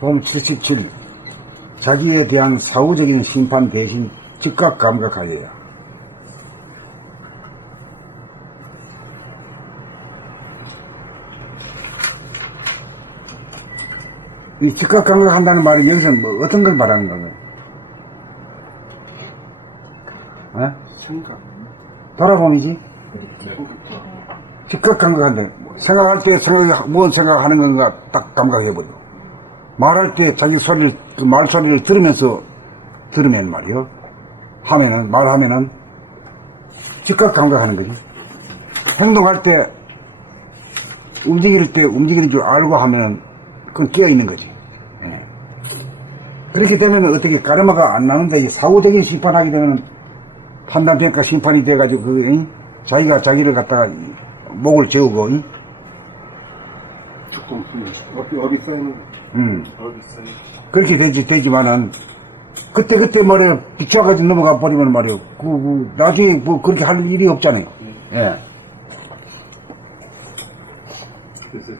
봄 77. 자기에 대한 사후적인 심판 대신 즉각 감각하여야. 이 즉각 감각한다는 말이 여기서 뭐 어떤 걸 말하는 거예요? 어? 생각. 돌아봄이지? 즉각 감각한다. 생각할 때 무슨 생각하는 건가 딱 감각해버려. 말할 때 자기 소리를, 그 말소리를 들으면서 들으면 말이요. 말하면은 즉각 감각하는 거지. 행동할 때, 움직이는 줄 알고 하면은 그건 깨어있는 거지. 예. 그렇게 되면 어떻게 가르마가 안 나는데 사후적인 심판하게 되면 판단, 평가, 심판이 돼가지고 자기가 자기를 갖다가 목을 저으고 조금 어비 쌓이는 어비 쌓이는 그렇게 되지만은 그때 말이야 비춰가지고 넘어가 버리면 말이야 나중에 뭐 그렇게 할 일이 없잖아요. 예. 그래서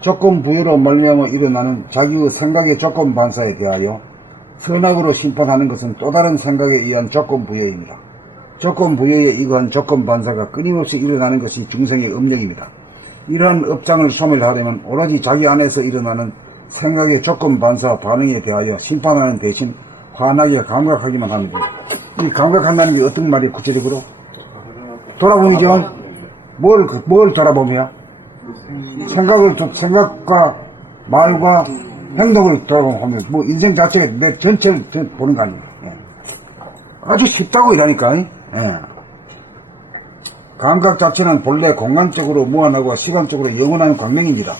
조건 부여로 말미암아 일어나는 자기의 생각의 조건 반사에 대하여 선악으로 심판하는 것은 또 다른 생각에 의한 조건 부여입니다. 조건 부여에 의한 조건 반사가 끊임없이 일어나는 것이 중생의 업력입니다. 이러한 업장을 소멸하려면 오로지 자기 안에서 일어나는 생각의 조건 반사 반응에 대하여 심판하는 대신 환하게 감각하기만 하면 됩니다. 이 감각한다는 게 어떤 말이에요? 구체적으로? 돌아보기죠? 뭘 돌아보며? 생각과 말과 행동을 돌아보면 뭐 인생 자체가 내 전체를 보는 거 아닙니까? 예. 아주 쉽다고 이러니까. 예. 감각 자체는 본래 공간적으로 무한하고 시간적으로 영원한 광명입니다.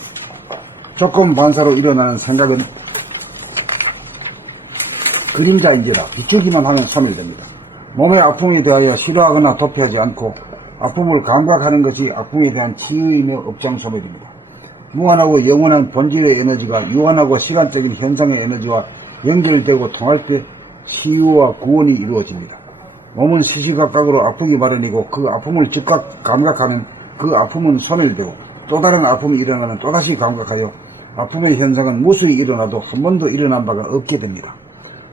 조건 반사로 일어나는 생각은 그림자인지라 비추기만 하면 소멸됩니다. 몸의 아픔에 대하여 싫어하거나 도피하지 않고 아픔을 감각하는 것이 아픔에 대한 치유이며 업장 소멸입니다. 무한하고 영원한 본질의 에너지가 유한하고 시간적인 현상의 에너지와 연결되고 통할 때 치유와 구원이 이루어집니다. 몸은 시시각각으로 아프기 마련이고 그 아픔을 즉각 감각하면 그 아픔은 소멸되고 또 다른 아픔이 일어나면 또다시 감각하여 아픔의 현상은 무수히 일어나도 한 번도 일어난 바가 없게 됩니다.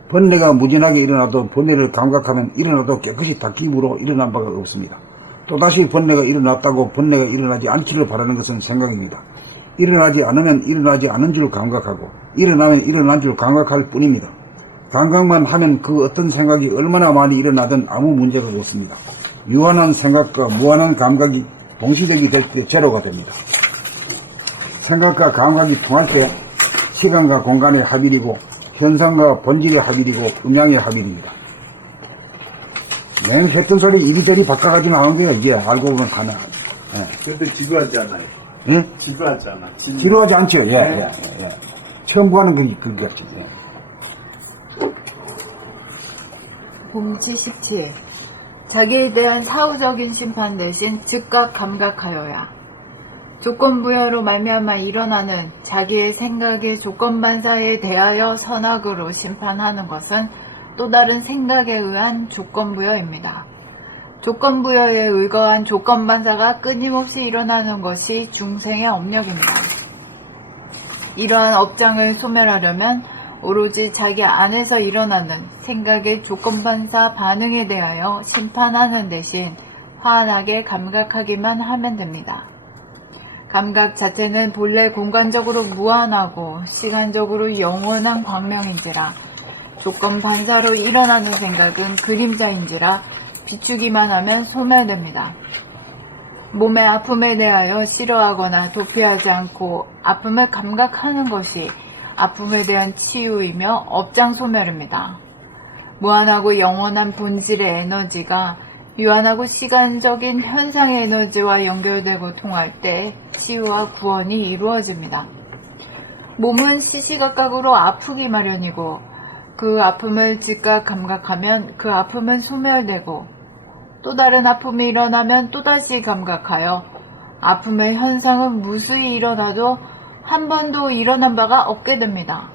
번뇌가 무진하게 일어나도 번뇌를 감각하면 일어나도 깨끗이 닦임으로 일어난 바가 없습니다. 또다시 번뇌가 일어났다고 번뇌가 일어나지 않기를 바라는 것은 생각입니다. 일어나지 않으면 일어나지 않은 줄 감각하고 일어나면 일어난 줄 감각할 뿐입니다. 감각만 하면 그 어떤 생각이 얼마나 많이 일어나든 아무 문제가 없습니다. 유한한 생각과 무한한 감각이 동시되게 될 때 제로가 됩니다. 생각과 감각이 통할 때 시간과 공간의 합일이고 현상과 본질의 합일이고 음양의 합일입니다. 맨 했던 소리 이리저리 바꿔가지고 나온 게 이제 알고 보면 가능하죠. 근데 지루하지 않아요. 예? 지루하지 않아. 지루하지 않죠. 예. 처음 보는 그 같죠. 예. 봄치 17. 자기에 대한 사후적인 심판 대신 즉각 감각하여야. 조건부여로 말미암아 일어나는 자기의 생각의 조건반사에 대하여 선악으로 심판하는 것은 또 다른 생각에 의한 조건부여입니다. 조건부여에 의거한 조건반사가 끊임없이 일어나는 것이 중생의 업력입니다. 이러한 업장을 소멸하려면 오로지 자기 안에서 일어나는 생각의 조건반사 반응에 대하여 심판하는 대신 환하게 감각하기만 하면 됩니다. 감각 자체는 본래 공간적으로 무한하고 시간적으로 영원한 광명인지라 조건반사로 일어나는 생각은 그림자인지라 비추기만 하면 소멸됩니다. 몸의 아픔에 대하여 싫어하거나 도피하지 않고 아픔을 감각하는 것이 아픔에 대한 치유이며 업장 소멸입니다. 무한하고 영원한 본질의 에너지가 유한하고 시간적인 현상의 에너지와 연결되고 통할 때 치유와 구원이 이루어집니다. 몸은 시시각각으로 아프기 마련이고 그 아픔을 즉각 감각하면 그 아픔은 소멸되고 또 다른 아픔이 일어나면 또다시 감각하여 아픔의 현상은 무수히 일어나도 한 번도 일어난 바가 없게 됩니다.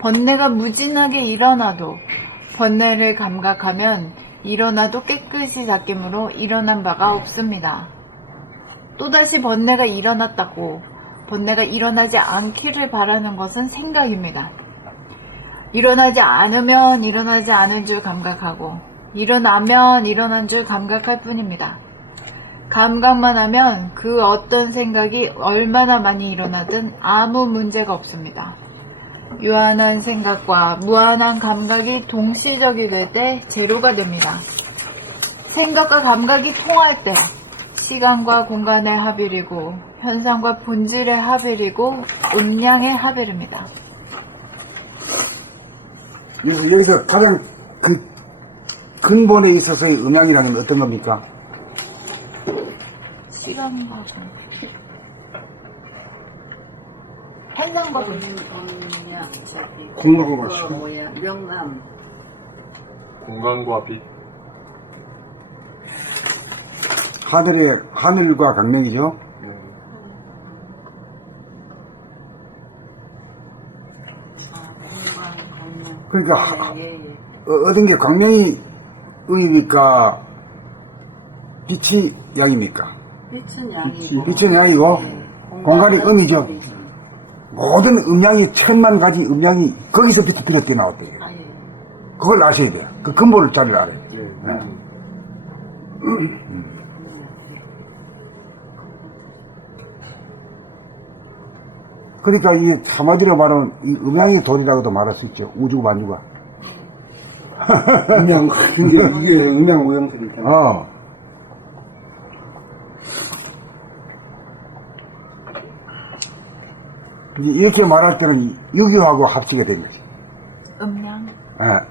번뇌가 무진하게 일어나도 번뇌를 감각하면 일어나도 깨끗이 닦임으로 일어난 바가 없습니다. 또다시 번뇌가 일어났다고 번뇌가 일어나지 않기를 바라는 것은 생각입니다. 일어나지 않으면 일어나지 않은 줄 감각하고 일어나면 일어난 줄 감각할 뿐입니다. 감각만 하면 그 어떤 생각이 얼마나 많이 일어나든 아무 문제가 없습니다. 유한한 생각과 무한한 감각이 동시적이 될 때 제로가 됩니다. 생각과 감각이 통할 때 시간과 공간의 합일이고 현상과 본질의 합일이고 음량의 합일입니다. 여기서 가장 그 근본에 있어서의 음양이라는 건 어떤 겁니까? 시간과 공간, 현상과 본질. 공간과 시간. 명감. 공간과 빛. 하늘과 강명이죠. 그러니까 어떤 게 광명이 의입니까? 빛이 양입니까? 빛은 양이고. 빛은 양이고 공간이 음이죠. 모든 음양이 천만 가지 음양이 거기서 비롯되어 나왔대요. 아, 예. 그걸 아셔야 돼요. 그 근본을 잘 알아요. 그러니까 이 한마디로 말하면 이 음양이 돈이라고도 말할 수 있죠. 우주 만유가. 음양, 이게 음양 오형들이 있잖아. 이제 이렇게 말할 때는 유교하고 합치게 된 거지. 음량.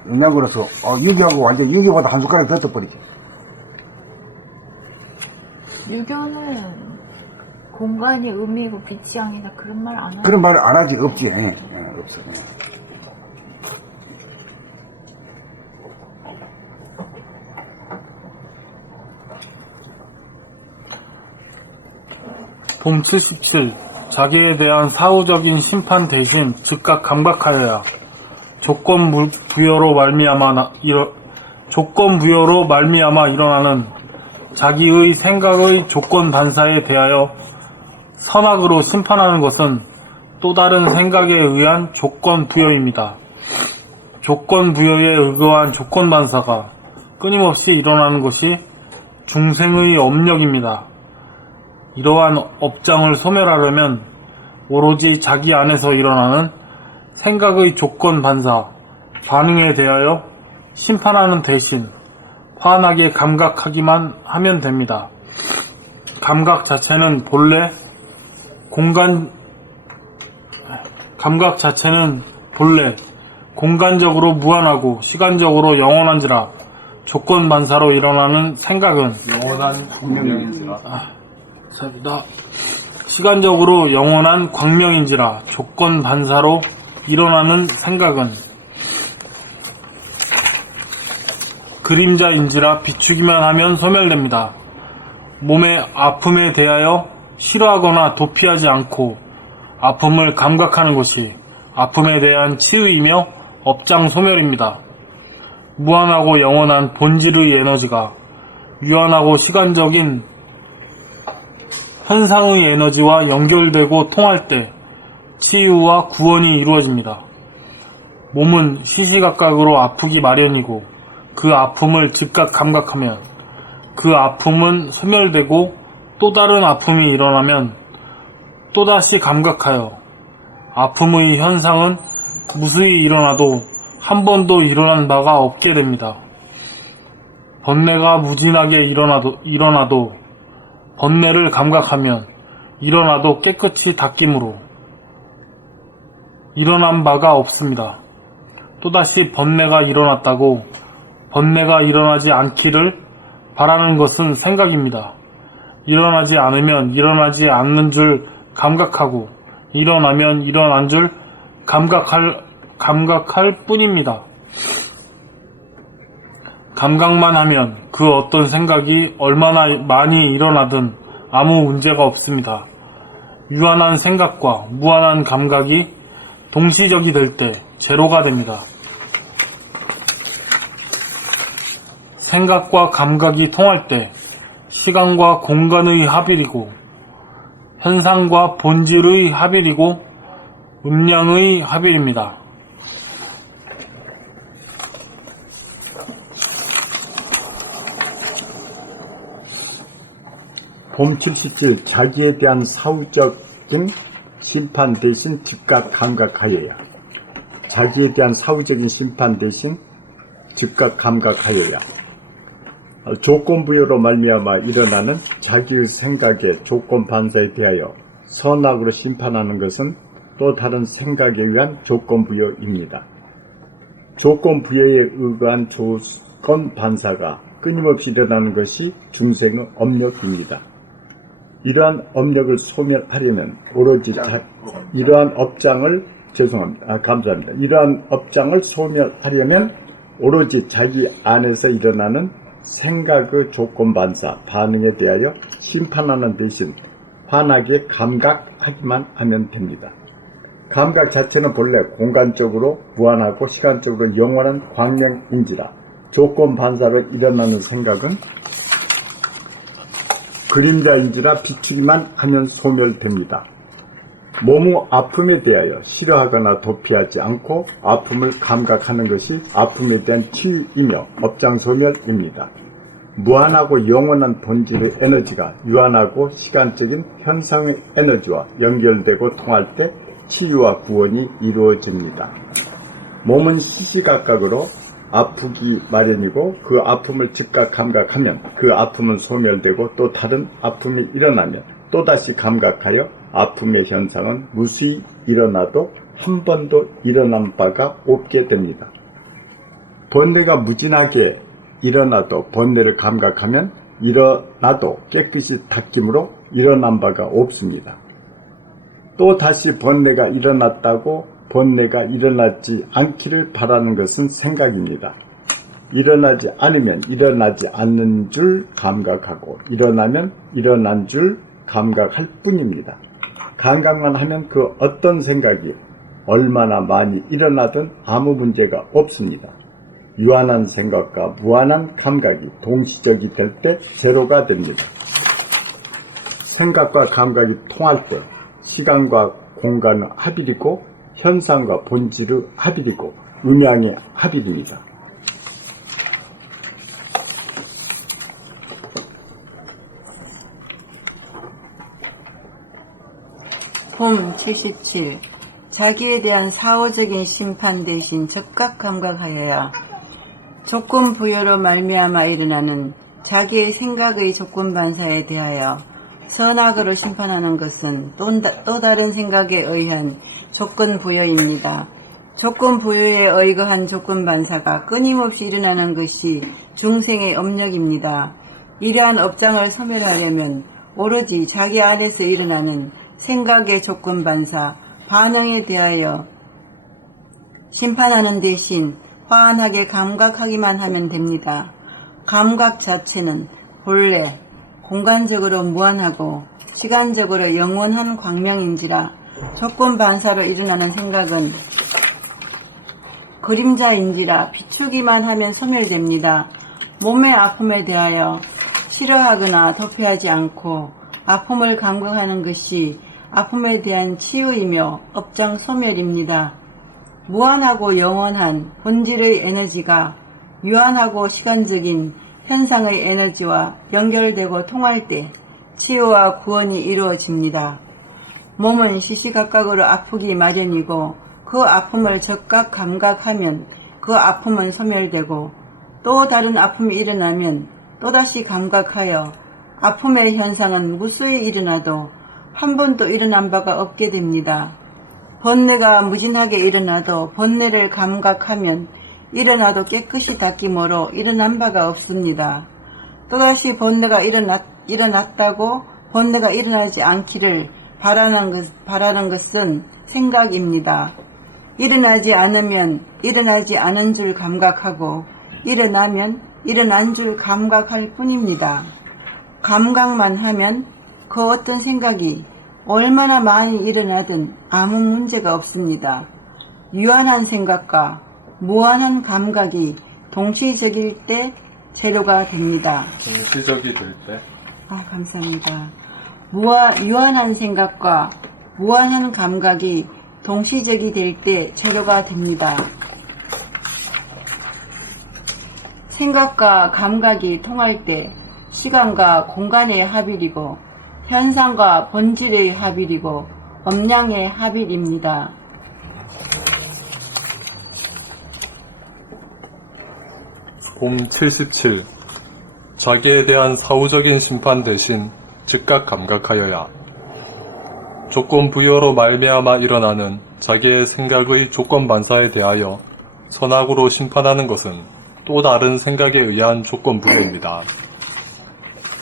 음양으로서 유교하고 완전 유교보다 한 숟가락 더 떠버리죠. 유교는 공간이 음이고 빛이 양이다 그런 말 안 하죠. 그런 말을 안 하지. 없지. 없어. 봄 77. 자기에 대한 사후적인 심판 대신 즉각 감각하여야 조건 부여로 말미암아 일어나는 자기의 생각의 조건 반사에 대하여 선악으로 심판하는 것은 또 다른 생각에 의한 조건 부여입니다. 조건 부여에 의거한 조건 반사가 끊임없이 일어나는 것이 중생의 업력입니다. 이러한 업장을 소멸하려면 오로지 자기 안에서 일어나는 생각의 조건 반사, 반응에 대하여 심판하는 대신 환하게 감각하기만 하면 됩니다. 감각 자체는 공간적으로 무한하고 시간적으로 영원한지라 조건 반사로 일어나는 생각은 영원한 공명인지라. 시간적으로 영원한 광명인지라 조건 반사로 일어나는 생각은 그림자인지라 비추기만 하면 소멸됩니다. 몸의 아픔에 대하여 싫어하거나 도피하지 않고 아픔을 감각하는 것이 아픔에 대한 치유이며 업장 소멸입니다. 무한하고 영원한 본질의 에너지가 유한하고 시간적인 현상의 에너지와 연결되고 통할 때 치유와 구원이 이루어집니다. 몸은 시시각각으로 아프기 마련이고 그 아픔을 즉각 감각하면 그 아픔은 소멸되고 또 다른 아픔이 일어나면 또다시 감각하여 아픔의 현상은 무수히 일어나도 한 번도 일어난 바가 없게 됩니다. 번뇌가 무진하게 일어나도 번뇌를 감각하면 일어나도 깨끗이 닦임으로 일어난 바가 없습니다. 또다시 번뇌가 일어났다고 번뇌가 일어나지 않기를 바라는 것은 생각입니다. 일어나지 않으면 일어나지 않는 줄 감각하고 일어나면 일어난 줄 감각할 뿐입니다. 감각만 하면 그 어떤 생각이 얼마나 많이 일어나든 아무 문제가 없습니다. 유한한 생각과 무한한 감각이 동시적이 될 때 제로가 됩니다. 생각과 감각이 통할 때 시간과 공간의 합일이고 현상과 본질의 합일이고 음량의 합일입니다. 봄 77 자기에 대한 사후적인 심판 대신 즉각 감각하여야. 자기에 대한 사후적인 심판 대신 즉각 감각하여야. 조건부여로 말미암아 일어나는 자기의 생각의 조건 반사에 대하여 선악으로 심판하는 것은 또 다른 생각에 의한 조건부여입니다. 조건부여에 의거한 조건 반사가 끊임없이 일어나는 것이 중생의 업력입니다. 이러한 업력을 소멸하려면 오로지 이러한 업장을 감사합니다. 이러한 업장을 소멸하려면 오로지 자기 안에서 일어나는 생각의 조건 반사 반응에 대하여 심판하는 대신 환하게 감각하기만 하면 됩니다. 감각 자체는 본래 공간적으로 무한하고 시간적으로 영원한 광명인지라 조건 반사로 일어나는 생각은 그림자인지라 비추기만 하면 소멸됩니다. 몸의 아픔에 대하여 싫어하거나 도피하지 않고 아픔을 감각하는 것이 아픔에 대한 치유이며 업장소멸입니다. 무한하고 영원한 본질의 에너지가 유한하고 시간적인 현상의 에너지와 연결되고 통할 때 치유와 구원이 이루어집니다. 몸은 시시각각으로 아프기 마련이고 그 아픔을 즉각 감각하면 그 아픔은 소멸되고 또 다른 아픔이 일어나면 또다시 감각하여 아픔의 현상은 무수히 일어나도 한 번도 일어난 바가 없게 됩니다. 번뇌가 무진하게 일어나도 번뇌를 감각하면 일어나도 깨끗이 닦임으로 일어난 바가 없습니다. 또 다시 번뇌가 일어났다고 번뇌가 일어나지 않기를 바라는 것은 생각입니다. 일어나지 않으면 일어나지 않는 줄 감각하고 일어나면 일어난 줄 감각할 뿐입니다. 감각만 하면 그 어떤 생각이 얼마나 많이 일어나든 아무 문제가 없습니다. 유한한 생각과 무한한 감각이 동시적이 될 때 제로가 됩니다. 생각과 감각이 통할 때 시간과 공간의 합일이고 현상과 본질의 합일이고 음양의 합일입니다. 봄 77 자기에 대한 사후적인 심판 대신 적각 감각하여야. 조건 부여로 말미암아 일어나는 자기의 생각의 조건 반사에 대하여 선악으로 심판하는 것은 또 다른 생각에 의한 조건 부여입니다. 조건 부여에 의거한 조건 반사가 끊임없이 일어나는 것이 중생의 업력입니다. 이러한 업장을 소멸하려면 오로지 자기 안에서 일어나는 생각의 조건 반사, 반응에 대하여 심판하는 대신 환하게 감각하기만 하면 됩니다. 감각 자체는 본래 공간적으로 무한하고 시간적으로 영원한 광명인지라 조건 반사로 일어나는 생각은 그림자인지라 비추기만 하면 소멸됩니다. 몸의 아픔에 대하여 싫어하거나 도피하지 않고 아픔을 감각하는 것이 아픔에 대한 치유이며 업장 소멸입니다. 무한하고 영원한 본질의 에너지가 유한하고 시간적인 현상의 에너지와 연결되고 통할 때 치유와 구원이 이루어집니다. 몸은 시시각각으로 아프기 마련이고 그 아픔을 적각 감각하면 그 아픔은 소멸되고 또 다른 아픔이 일어나면 또다시 감각하여 아픔의 현상은 무수히 일어나도 한 번도 일어난 바가 없게 됩니다. 번뇌가 무진하게 일어나도 번뇌를 감각하면 일어나도 깨끗이 닦임으로 일어난 바가 없습니다. 또다시 번뇌가 일어났다고 번뇌가 일어나지 않기를 바라는 것은 생각입니다. 일어나지 않으면 일어나지 않은 줄 감각하고 일어나면 일어난 줄 감각할 뿐입니다. 감각만 하면 그 어떤 생각이 얼마나 많이 일어나든 아무 문제가 없습니다. 유한한 생각과 무한한 감각이 동시적일 때 제로가 됩니다. 동시적이 될 때? 감사합니다. 유한한 생각과 무한한 감각이 동시적이 될 때 재료가 됩니다. 생각과 감각이 통할 때 시간과 공간의 합일이고 현상과 본질의 합일이고 음량의 합일입니다. 봄 77. 자기에 대한 사후적인 심판 대신 즉각 감각하여야. 조건 부여로 말미암아 일어나는 자기의 생각의 조건 반사에 대하여 선악으로 심판하는 것은 또 다른 생각에 의한 조건 부여입니다.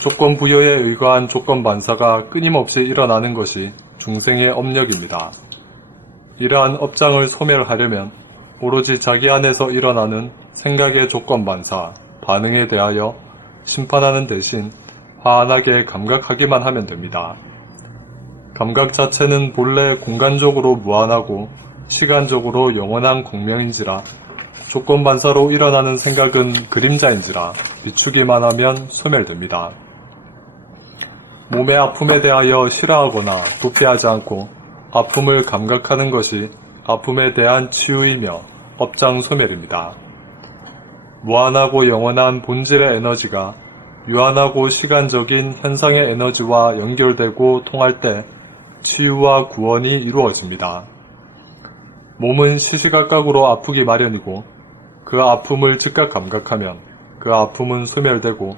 조건 부여에 의거한 조건 반사가 끊임없이 일어나는 것이 중생의 업력입니다. 이러한 업장을 소멸하려면 오로지 자기 안에서 일어나는 생각의 조건 반사, 반응에 대하여 심판하는 대신 환하게 감각하기만 하면 됩니다. 감각 자체는 본래 공간적으로 무한하고 시간적으로 영원한 공명인지라 조건 반사로 일어나는 생각은 그림자인지라 비추기만 하면 소멸됩니다. 몸의 아픔에 대하여 싫어하거나 도피하지 않고 아픔을 감각하는 것이 아픔에 대한 치유이며 업장 소멸입니다. 무한하고 영원한 본질의 에너지가 유한하고 시간적인 현상의 에너지와 연결되고 통할 때 치유와 구원이 이루어집니다. 몸은 시시각각으로 아프기 마련이고 그 아픔을 즉각 감각하면 그 아픔은 소멸되고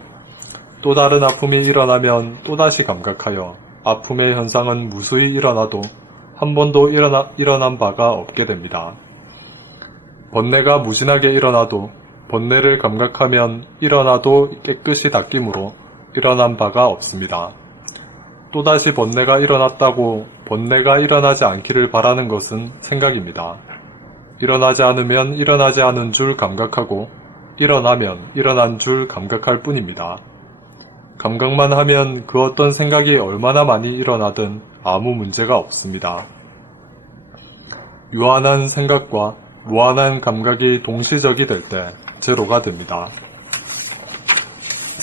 또 다른 아픔이 일어나면 또다시 감각하여 아픔의 현상은 무수히 일어나도 한 번도 일어난 바가 없게 됩니다. 번뇌가 무진하게 일어나도 번뇌를 감각하면 일어나도 깨끗이 닦이므로 일어난 바가 없습니다. 또다시 번뇌가 일어났다고 번뇌가 일어나지 않기를 바라는 것은 생각입니다. 일어나지 않으면 일어나지 않은 줄 감각하고 일어나면 일어난 줄 감각할 뿐입니다. 감각만 하면 그 어떤 생각이 얼마나 많이 일어나든 아무 문제가 없습니다. 유한한 생각과 무한한 감각이 동시적이 될 때 제로가 됩니다.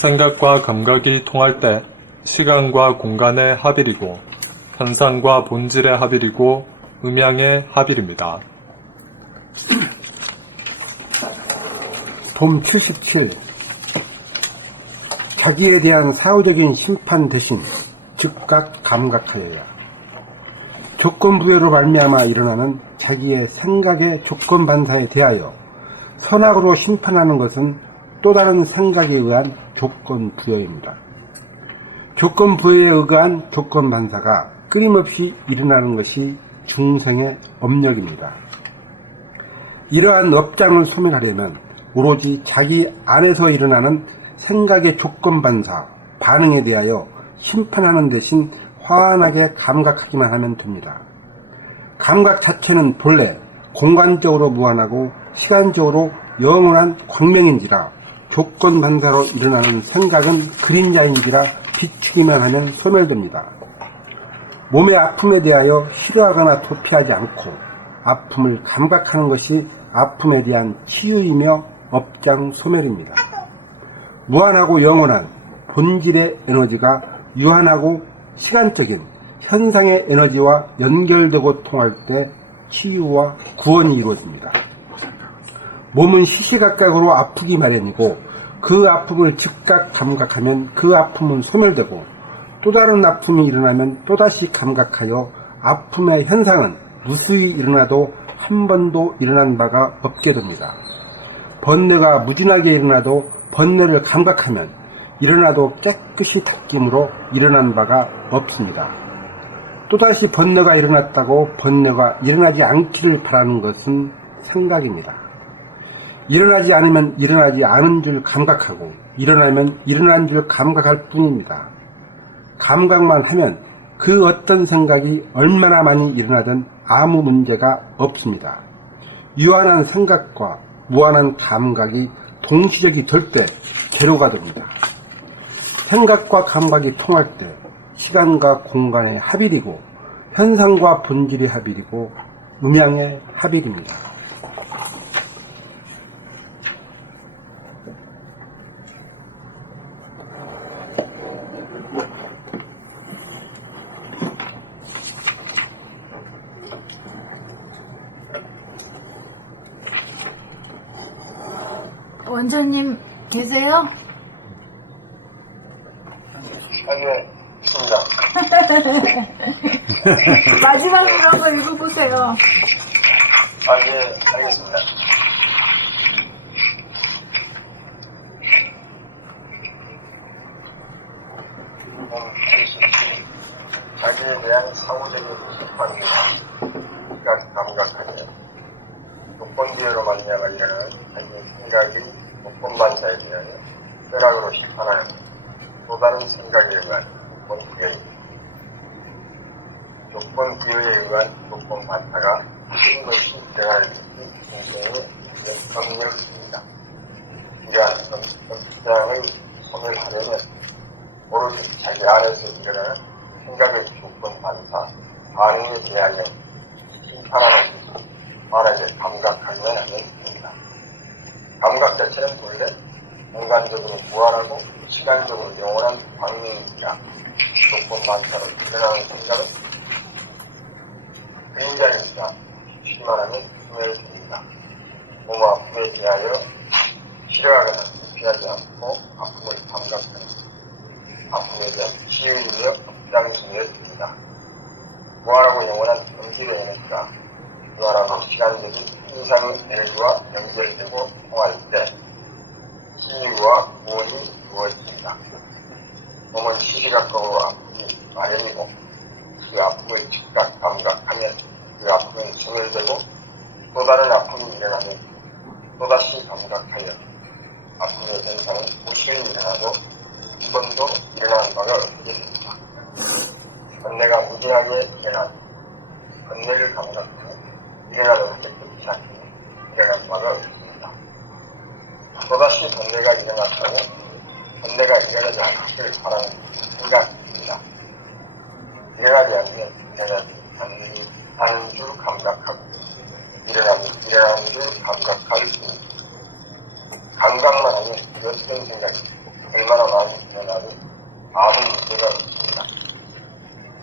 생각과 감각이 통할 때 시간과 공간의 합일이고 현상과 본질의 합일이고 음양의 합일입니다. 봄 77. 자기에 대한 사후적인 심판 대신 즉각 감각하여야. 조건부여로 말미암아 일어나는 자기의 생각의 조건 반사에 대하여 선악으로 심판하는 것은 또 다른 생각에 의한 조건 부여입니다. 조건 부여에 의한 조건 반사가 끊임없이 일어나는 것이 중생의 업력입니다. 이러한 업장을 소멸하려면 오로지 자기 안에서 일어나는 생각의 조건 반사, 반응에 대하여 심판하는 대신 환하게 감각하기만 하면 됩니다. 감각 자체는 본래 공간적으로 무한하고 시간적으로 영원한 광명인지라 조건 반사로 일어나는 생각은 그림자인지라 비추기만 하면 소멸됩니다. 몸의 아픔에 대하여 싫어하거나 도피하지 않고 아픔을 감각하는 것이 아픔에 대한 치유이며 업장 소멸입니다. 무한하고 영원한 본질의 에너지가 유한하고 시간적인 현상의 에너지와 연결되고 통할 때 치유와 구원이 이루어집니다. 몸은 시시각각으로 아프기 마련이고 그 아픔을 즉각 감각하면 그 아픔은 소멸되고 또 다른 아픔이 일어나면 또다시 감각하여 아픔의 현상은 무수히 일어나도 한 번도 일어난 바가 없게 됩니다. 번뇌가 무진하게 일어나도 번뇌를 감각하면 일어나도 깨끗이 닦임으로 일어난 바가 없습니다. 또다시 번뇌가 일어났다고 번뇌가 일어나지 않기를 바라는 것은 생각입니다. 일어나지 않으면 일어나지 않은 줄 감각하고 일어나면 일어난 줄 감각할 뿐입니다. 감각만 하면 그 어떤 생각이 얼마나 많이 일어나든 아무 문제가 없습니다. 유한한 생각과 무한한 감각이 동시적이 될 때 제로가 됩니다. 생각과 감각이 통할 때 시간과 공간의 합일이고 현상과 본질의 합일이고 음양의 합일입니다. 원장님 계세요? 예, 있습니다. 마지막으로 한번 읽어보세요. 예, 알겠습니다. 자기에 대한 사후적인 심판입니다. 그러니까 감각하게 조건기회로 말미암아 일어나는 자기의 생각이 조건반사에 대하여 쾌락으로 심판하여 또 다른 생각에 의한 조건기회입니다. 조건기회에 의한 조건반사가 모든 것이 일어날 공동의 법력입니다. 이러한 법장을 소멸하려면 오로지 자기 안에서 일어나는 생각의 조건 반사, 반응에 대하여 심판하는 것이 만약에 감각하기만 하면 됩니다. 감각 자체는 본래 공간적으로 무한하고 시간적으로 영원한 방면이니까 조건 반사로 일어나는 생각은 그림자니까 쉬기만 하면 소멸됩니다. 몸 아픔에 대하여 싫어하거나 피하지 않고 아픔을 감각하는 아픔에 대한 치유이며 업장심을 듭니다. 무한하고 영원한 경질의 에너지가 무한하고 시간적인 이상의 에너지와 연결되고 통할 때 치유와 구원이 이루어집니다. 몸은 시시각각으로 아프기 마련이고 그 아픔을 즉각 감각하면 그 아픔은 소멸되고 또 다른 아픔이 일어나면 또다시 감각하여 아픔의 현상은 무수히 일어나고 한 번도 일어나는 바가 없게 됩니다. 번뇌가 무진하게 일어난 번뇌를 감각하고 일어나는 끝이 않기 일어난 바가 없습니다. 또다시 번뇌가 일어났다고 번뇌가 일어나지 않기를 바라는 생각입니다. 일어나지 않으면 일어나지 않는 줄 감각하고 일어나는 줄 감각할 뿐입니다. 감각만 하면 어떤 생각이 얼마나 많이 일어나도 아무 문제가 없습니다.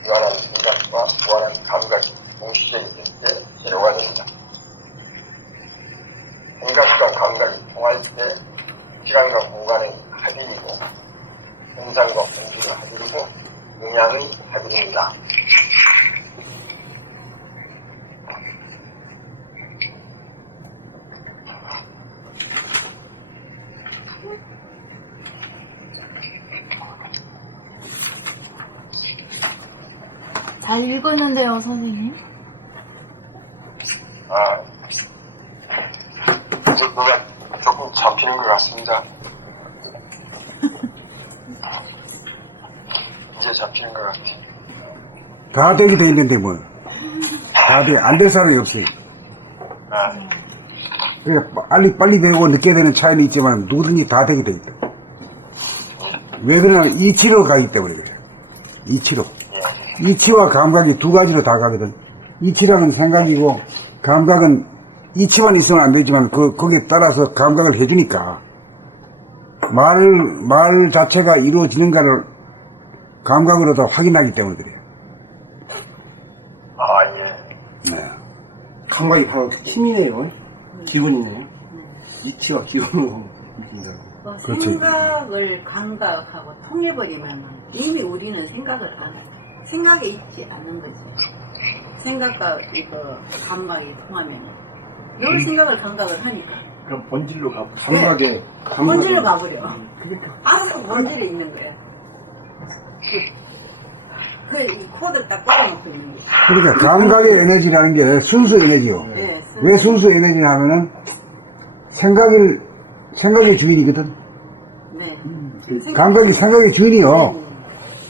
무한한 생각과 무한한 감각이 동시에 있을 때 제로가 됩니다. 생각과 감각이 통할 때 시간과 공간의 합일이고 현상과 공기의 합일이고 영향의 합일입니다. 잘 읽었는데요, 선생님. 이제 뭐가 조금 잡히는 것 같습니다. 이제 잡히는 것 같아요. 다 되게 돼 있는데 뭐. 다 돼. 안 될 사람이 없어요. 그러니까 빨리 되고 늦게 되는 차이는 있지만 누구든지 다 되게 돼 있다. 왜 그러냐, 이치로 가기 때문에 그래요. 이치로. 이치와 감각이 두 가지로 다 가거든. 이치랑은 생각이고, 감각은 이치만 있으면 안 되지만, 거기에 따라서 감각을 해주니까, 말 자체가 이루어지는가를 감각으로 다 확인하기 때문에 그래요. 예. 네. 감각이 바로 힘이네요. 기분이네요. 이치와 기분으로 느낀다. 그렇지. 생각을 감각하고 통해버리면 이미 우리는 생각을 안 해. 생각에 있지 않는 거지. 생각과 이거 감각이 통하면 늘 생각을 감각을 하니까 그럼 본질로 가. 감각에 본질로 가버려. 항상 본질에 있는 거야. 이 코드를 딱 꽂아놓고 있는 거야. 그러니까 감각의 에너지라는 게 순수 에너지요. 네, 왜 순수 에너지냐 하면은 생각의 주인이거든. 네. 감각이 생각의 주인이요.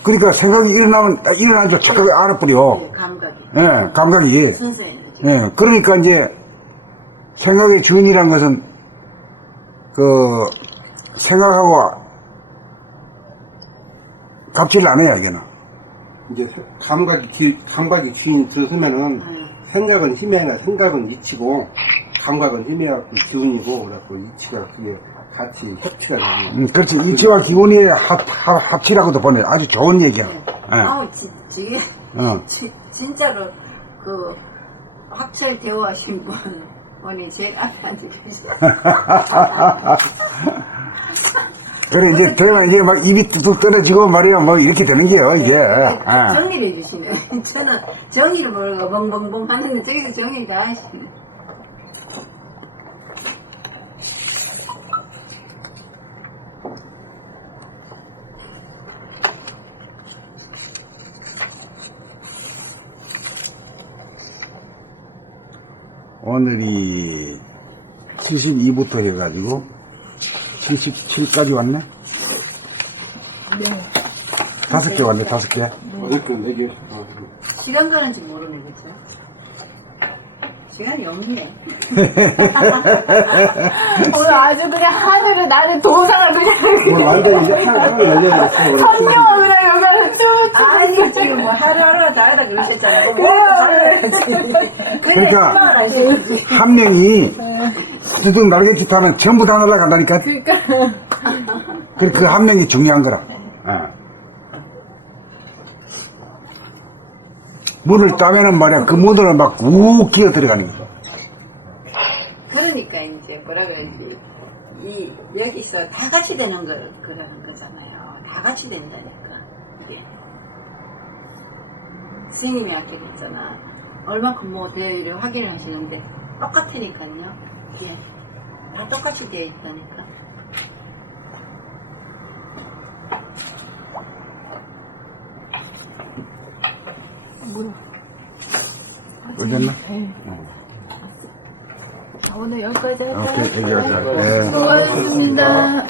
그러니까 생각이 일어나면 일어나죠. 착각을 알아버려. 네, 감각이. 예, 감각이. 순수에는. 예, 그러니까 이제 생각의 주인이란 것은 생각하고 갑질을 안 해요, 이게는. 이제 감각이 주인 들어서면은 생각은 힘이 아니라 생각은 이치고 감각은 힘이 갖고 기운이고 그래갖고 이치가 그게 같이 협치가 되는. 그렇지. 이치와 기운이 합치라고도 보내. 아주 좋은 얘기야. 예. 아우, 이게 진짜로 합칠 대화하신 분 오늘 제일 앞에 앉아계시죠. 그래, 이제 되면 이제 막 입이 뚝뚝 떨어지고 말이야, 뭐 이렇게 되는 게요, 이게. 아. 정리를 해주시네. 저는 정의를 모르고 멍멍멍 하는데 저기서 정의를 다 하시네. 오늘이 72부터 해가지고 77까지 왔네? 네. 5개 왔네, 5개. 어저께 4개. 시간 가는지 모르네, 그쵸? 시간이 없네. 오늘 아주 그냥 하늘을 나는 도사를 그냥 뭐 완전히 이제 하나를 날려버렸어. 성경을 그냥 여기서 춤을 추고 아니, 지금 뭐 하루하루 다 알아 그러셨잖아요. 그러니까 한 명이 두둑 날개짓 하면 전부 다 날아간다니까. 그 한 명이 중요한 거라. 문을 따면은 말이야, 그 문으로 막 욱 기어 들어가는 거야. 그러니까 이제 뭐라 그러지, 여기서 다 같이 되는 그러는 거잖아요. 다 같이 된다니까, 이게. 스님이 아까 그랬잖아. 얼마큼 뭐 되어 확인을 하시는데, 똑같으니까요. 이게 다 똑같이 되어 있다니까. 어땠나? 오늘 여기까지 할까요? 오케이, 얘기하자. 네. 수고하셨습니다.